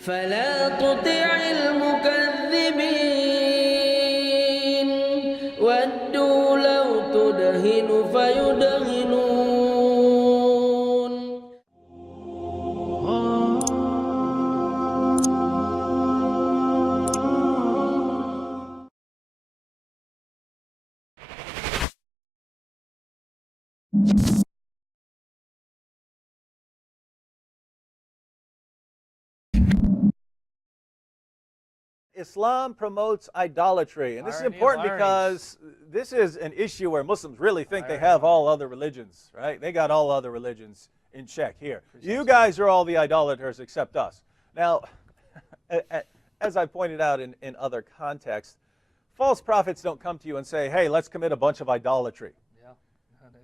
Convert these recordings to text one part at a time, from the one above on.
فلا تطع المكذبين ودوا لو تدهن فيدهنون. Islam promotes idolatry, and this is important because this is an issue where Muslims really think they have all other religions, right? They got all other religions in check here. You guys are all the idolaters except us. Now, as I pointed out in other contexts, false prophets don't come to you and say, hey, let's commit a bunch of idolatry.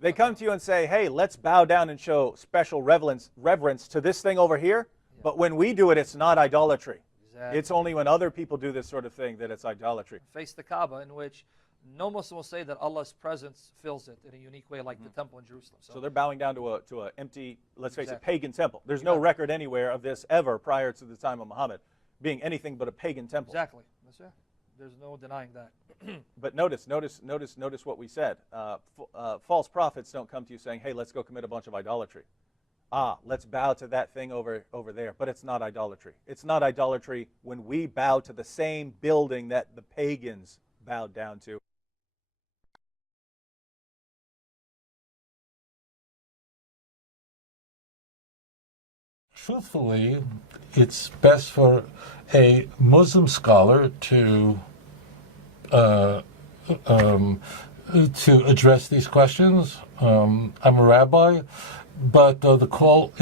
They come to you and say, hey, let's bow down and show special reverence to this thing over here, but when we do it, it's not idolatry. Exactly. It's only when other people do this sort of thing that it's idolatry. Face the Kaaba, in which no Muslim will say that Allah's presence fills it in a unique way like the temple in Jerusalem. So they're bowing down to a empty, let's face it, pagan temple. There's no record anywhere of this ever prior to the time of Muhammad being anything but a pagan temple. Exactly. That's it. There's no denying that. But notice what we said. False prophets don't come to you saying, hey, let's go commit a bunch of idolatry. Let's bow to that thing over there. But it's not idolatry. It's not idolatry when we bow to the same building that the pagans bowed down to. Truthfully, it's best for a Muslim scholar to address these questions. I'm a rabbi, but the call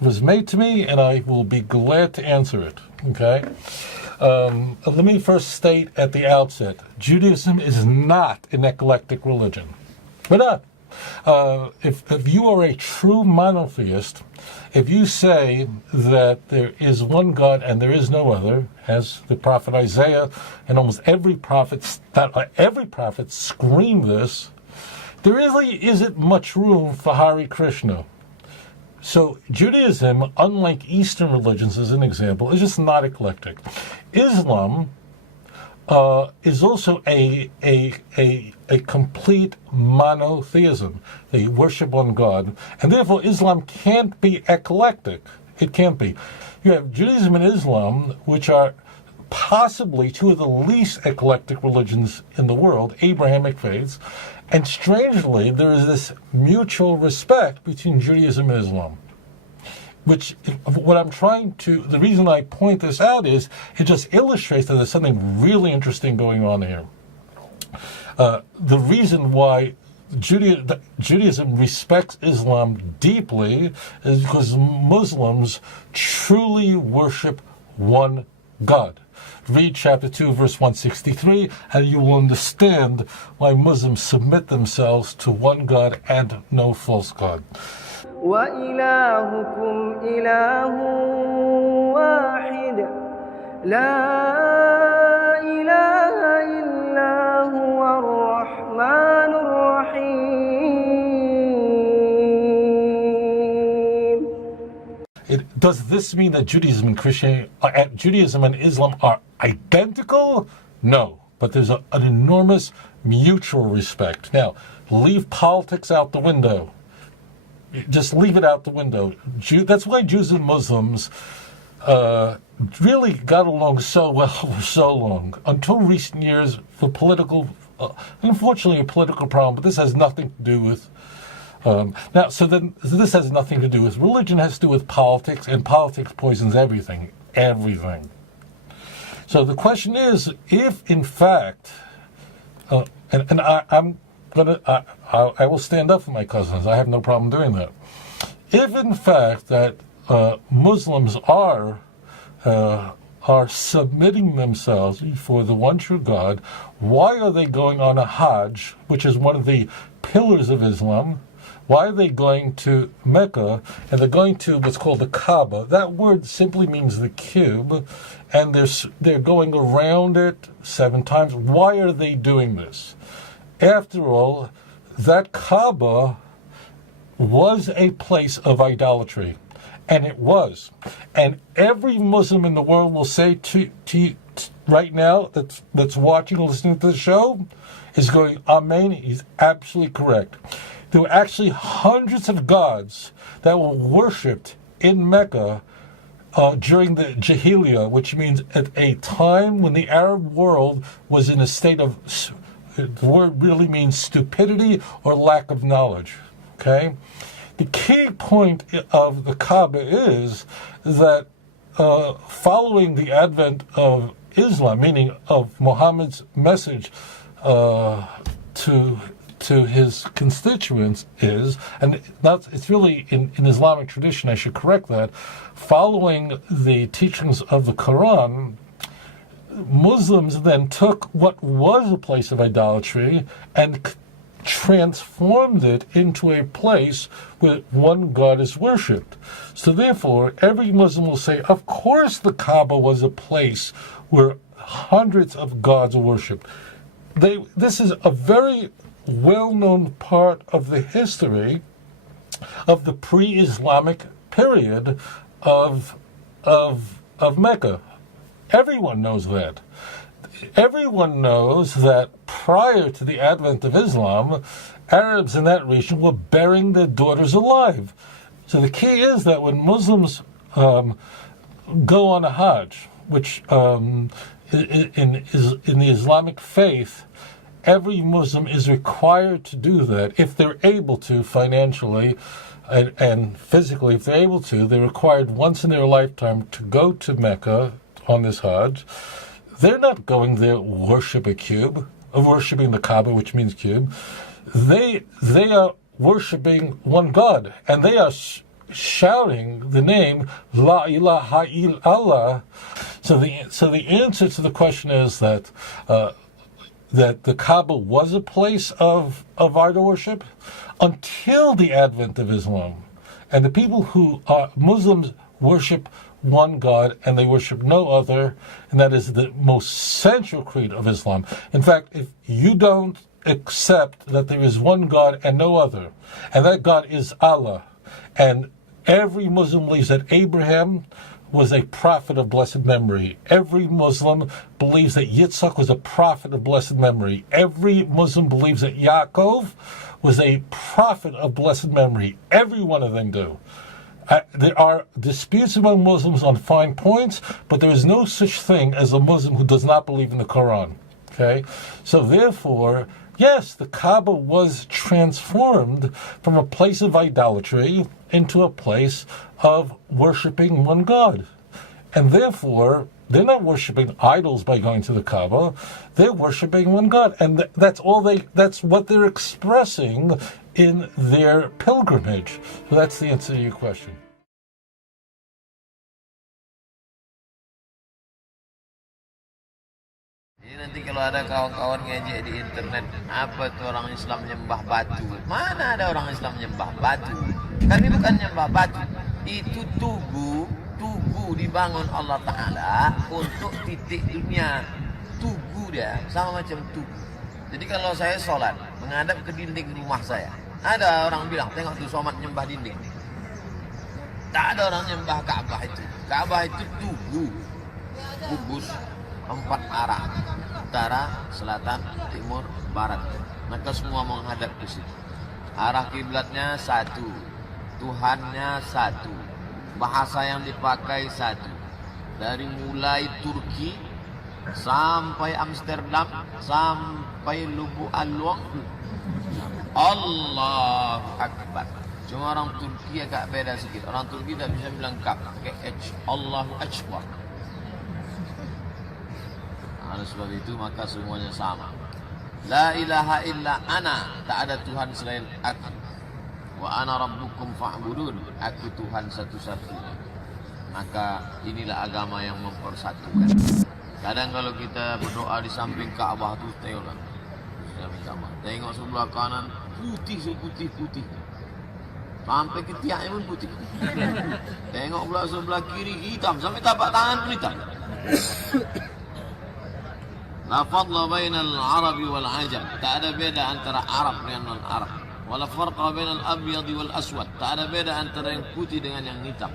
was made to me, and I will be glad to answer it. Okay. Let me first state at the outset: Judaism is not an eclectic religion. We're not. If you are a true monotheist, if you say that there is one God and there is no other, as the prophet Isaiah and almost every prophet scream this, there really isn't much room for Hare Krishna. So Judaism, unlike Eastern religions as an example, is just not eclectic. Islam is also a complete monotheism. They worship one God, and therefore Islam can't be eclectic. It can't be. You have Judaism and Islam, which are possibly two of the least eclectic religions in the world, Abrahamic faiths, and strangely there is this mutual respect between Judaism and Islam. Which, the reason I point this out is, it just illustrates that there's something really interesting going on here. The reason why Judaism respects Islam deeply is because Muslims truly worship one God. Read chapter 2, verse 163, and you will understand why Muslims submit themselves to one God and no false God. وإلهكم إله واحد لا إله إلا هو الرحمن الرحيم. Does this mean that Judaism and Islam are identical? No, but there's an enormous mutual respect. Now, leave politics out the window. Just leave it out the window. That's why Jews and Muslims really got along so well for so long. Until recent years, for unfortunately a political problem, but this has nothing to do with this has nothing to do with religion. It has to do with politics, and politics poisons everything. So the question is, if in fact, I will stand up for my cousins. I have no problem doing that. If in fact that Muslims are submitting themselves before the one true God, why are they going on a Hajj, which is one of the pillars of Islam? Why are they going to Mecca, and they're going to what's called the Kaaba? That word simply means the cube, and they're going around it 7 times. Why are they doing this? After all, that Kaaba was a place of idolatry. And it was. And every Muslim in the world will say to you right now that's watching or listening to the show is going, Amen, he's absolutely correct. There were actually hundreds of gods that were worshipped in Mecca during the Jahiliyyah, which means at a time when the Arab world was in a state of, the word really means stupidity or lack of knowledge, okay? The key point of the Kaaba is that following the advent of Islam, meaning of Muhammad's message to his constituents is, and it's really in Islamic tradition, I should correct that, following the teachings of the Quran, Muslims then took what was a place of idolatry and transformed it into a place where one God is worshipped. So therefore, every Muslim will say, of course the Kaaba was a place where hundreds of gods are worshipped. This is a very well-known part of the history of the pre-Islamic period of Mecca. Everyone knows that. Everyone knows that prior to the advent of Islam, Arabs in that region were burying their daughters alive. So the key is that when Muslims go on a Hajj, which in the Islamic faith, every Muslim is required to do that if they're able to financially and physically. If they're able to, they're required once in their lifetime to go to Mecca on this Hajj. They're not going there worship a cube, worshiping the Kaaba, which means cube. They are worshiping one God, and they are shouting the name La ilaha illallah. So the answer to the question is that the Kaaba was a place of idol worship until the advent of Islam, and the people who are Muslims worship one God, and they worship no other, and that is the most central creed of Islam. In fact, if you don't accept that there is one God and no other, and that God is Allah, and every Muslim believes that Abraham was a prophet of blessed memory. Every Muslim believes that Yitzhak was a prophet of blessed memory. Every Muslim believes that Yaakov was a prophet of blessed memory. Every one of them do. There are disputes among Muslims on fine points, but there is no such thing as a Muslim who does not believe in the Quran. Okay? So therefore, yes, the Kaaba was transformed from a place of idolatry into a place of worshiping one God. And therefore, they're not worshiping idols by going to the Kaaba. They're worshiping one God. And that's what they're expressing in their pilgrimage. So that's the answer to your question. Jadi nanti kalau ada kawan-kawan ngejek di internet, apa tuh orang Islam nyembah batu? Mana ada orang Islam nyembah batu? Kami bukan nyembah batu. Itu tugu dibangun Allah Ta'ala untuk titik dunia. Tugu dia, sama macam tugu. Jadi kalau saya sholat, menghadap ke dinding rumah saya, ada orang bilang, tengok tuh somat nyembah dinding. Tak ada orang nyembah Ka'bah itu. Ka'bah itu tugu, kubus 4 arah, utara, selatan, timur, barat. Maka semua menghadap ke situ. Arah kiblatnya satu, Tuhannya satu, bahasa yang dipakai satu. Dari mulai Turki sampai Amsterdam, sampai Lubuk Alwang, Allahu Akbar. Cuma orang Turki agak beda sedikit. Orang Turki tak bisa bilang kap, pakai H. Allahu Akbar. Oleh sebab itu maka semuanya sama. La ilaha illa ana, tak ada Tuhan selain aku. Wa ana rabbukum fa'budun, aku Tuhan satu-satunya. Maka inilah agama yang mempersatukan. Kadang kalau kita berdoa di samping Ka'bah tu, tengoklah. Tengok sebelah kanan putih seputih-putih. Sampai ketiaknya pun putih. Tengok pula sebelah kiri hitam, sampai tapak tangan pun hitam. La fadla bainal Arabi wal Ajam. Tak ada beda antara Arab dengan non-Arab. Wala farqa bainal abyad wal aswad. Tak ada beda antara yang putih dengan yang hitam.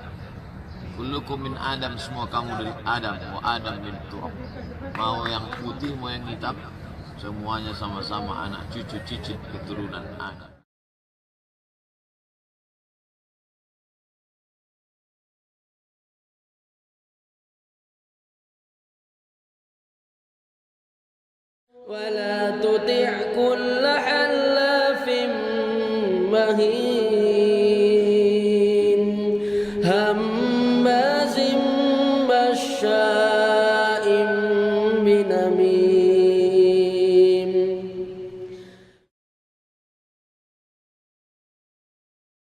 Kullukum min Adam, semua kamu dari Adam, wa Adam min turab. Mau yang putih, mau yang hitam, semuanya sama-sama anak cucu cicit keturunan Adam. ولا تطع كل حلاف مهين هماز مشاء بنميم